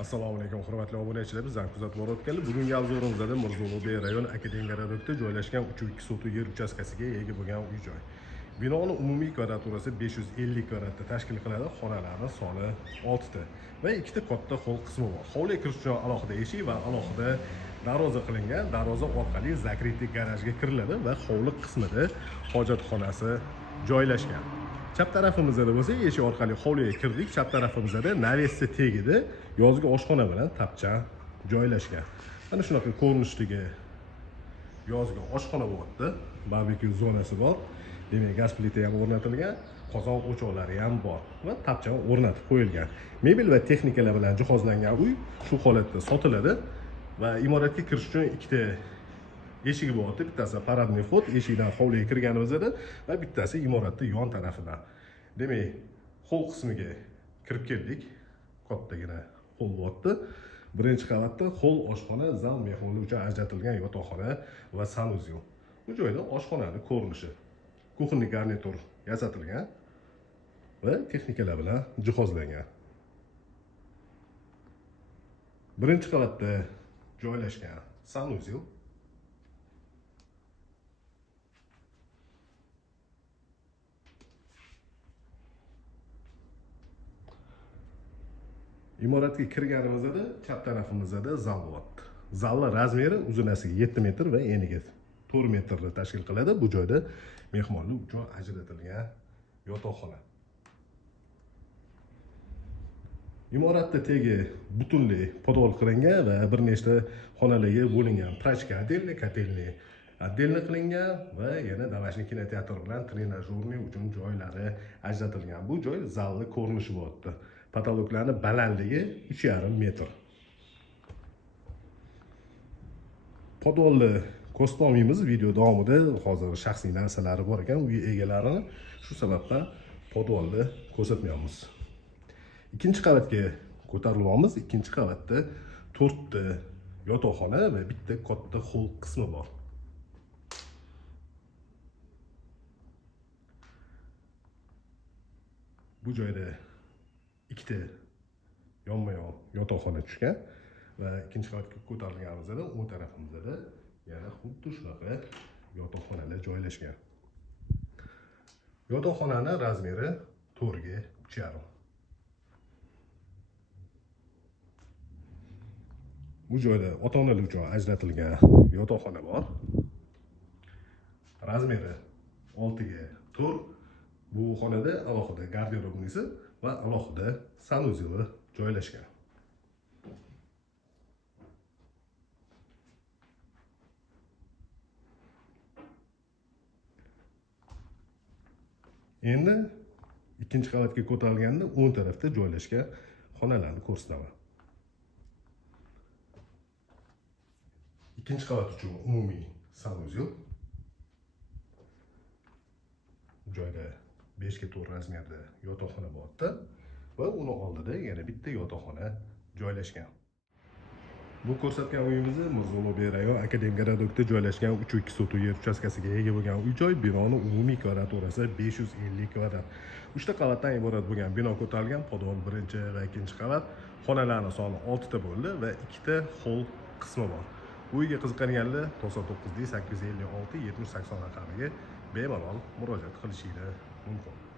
Assalomu alaykum hurmatli obunachilar, bizdan kuzatib borayotganlar. Bugungi obzorimizda Mirzo Ulug'bek rayon Akademik garadokda joylashgan 3.2 sotix yer uchastkasiga ega bo'lgan uy-joy. Binoning umumiy kvadraturasi 550 kvadratda tashkil qiladi. Xonalarning soni 6 ta va 2 ta katta hol qismi bor. Hovliga kirish uchun alohida eshik va alohida darvoza qilingan. Darvoza orqali zakritli garajga kiriladi va hovli qismida hojatxonasi joylashgan. Chap tarafimizda bo'lsa, eshik orqali hovliga kirdik. Chap tarafimizda navesda tegida yozgi oshxona bilan tapchan joylashgan. Mana shunaqa ko'rinishdagi yozgi oshxona bo'lyapti. Barbekyu zonasi bor. Demak, gaz plita ham o'rnatilgan, qozon o'choqlari ham bor va tapchan o'rnatib qo'yilgan. Mebel va texnikalar bilan jihozlangan uy shu holatda sotiladi va imoratga kirish uchun ikkita eshigi bo'lyapti. Bittasi paradniy vxod, eshikdan hovliga kirganimizda va bittasi imoratning yon tarafidan. Demak, hol qismiga kirib keldik. Kattagina hol bo'lyapti. Birinchi qavatda hol, oshxona, zal, mehmonlar uchun ajratilgan yotoqxona va sanuzyul. Bu joyda oshxonaning ko'rinishi, kuxonniy garnitur yasatilgan va texnikalar bilan jihozlangan. Birinchi qavatda joylashgan sanuzyul. Imoratga kirganimizda chap tarafimizda zal bo'lyapti. Zalning razmeri uzunasiga 7 metr va eniga 4 metrni tashkil qiladi. Bu joyda mehmonlar uchun ajratilgan yotoqxona. Imoratda tegi butunlay podol qilingan va bir nechta xonalarga bo'lingan. Prachka отдельный, kotelniy отдельный qilingan va yana damashniy kinoteatr bilan trenajyorniy uchun joylari ajratilgan. Bu joy zalning ko'rinishi bo'lyapti. Patologlarning balandligi 3,5 metr. Podolni ko'rsatmaymiz video davomida, hozir shaxsiy narsalari bor ekan uy egalarini, shu sababdan podolni ko'rsatmaymiz. Ikkinchi qavatga ko'tarilyapmiz. Ikkinchi qavatda 4 ta yotoqxona va bitta katta hol qismi bor. Bu joyda ikkita yonma-yon yotoqxona tushgan va ikkinchi qavatga ko'tarilganimizda o'ng tarafimizda yana xuddi shunaqa yotoqxonalar joylashgan. Yotoqxonaning razmeri 4 ga 3,5. Bu joyda ota-onalar uchun ajratilgan yotoqxona bor. Razmeri 6 ga 4. Bu xonada alohida garderobnisi va alohida sanuzyuli joylashgan. Endi ikkinchi qavatga ko'tarilganda o'ng tarafda joylashgan xonalarni ko'rsataman. Ikkinchi qavat uchun umumiy sanuzyul. Bu joyda 5 ga 4 razmerda yotoqxona bo'lyapti va uni oldida yana bitta yotoqxona joylashgan. Bu ko'rsatgan uyimiz Mirzo Ulug'bek rayon Akademik garadokda joylashgan 3.2 sotix yer uchastkasiga ega bo'lgan uy-joy. Binoning umumiy kvadraturasi 550 kvadrat. 3 ta qavatdan iborat bo'lgan bino ko'tarilgan. Podol birinchi va ikkinchi qavat. Xonalarning soni 6 ta bo'ldi va 2 ta hol qismi bor. Uyga qiziqganlar 99 856 70 80 raqamiga bemalol murojaat qilishingiz mumkin.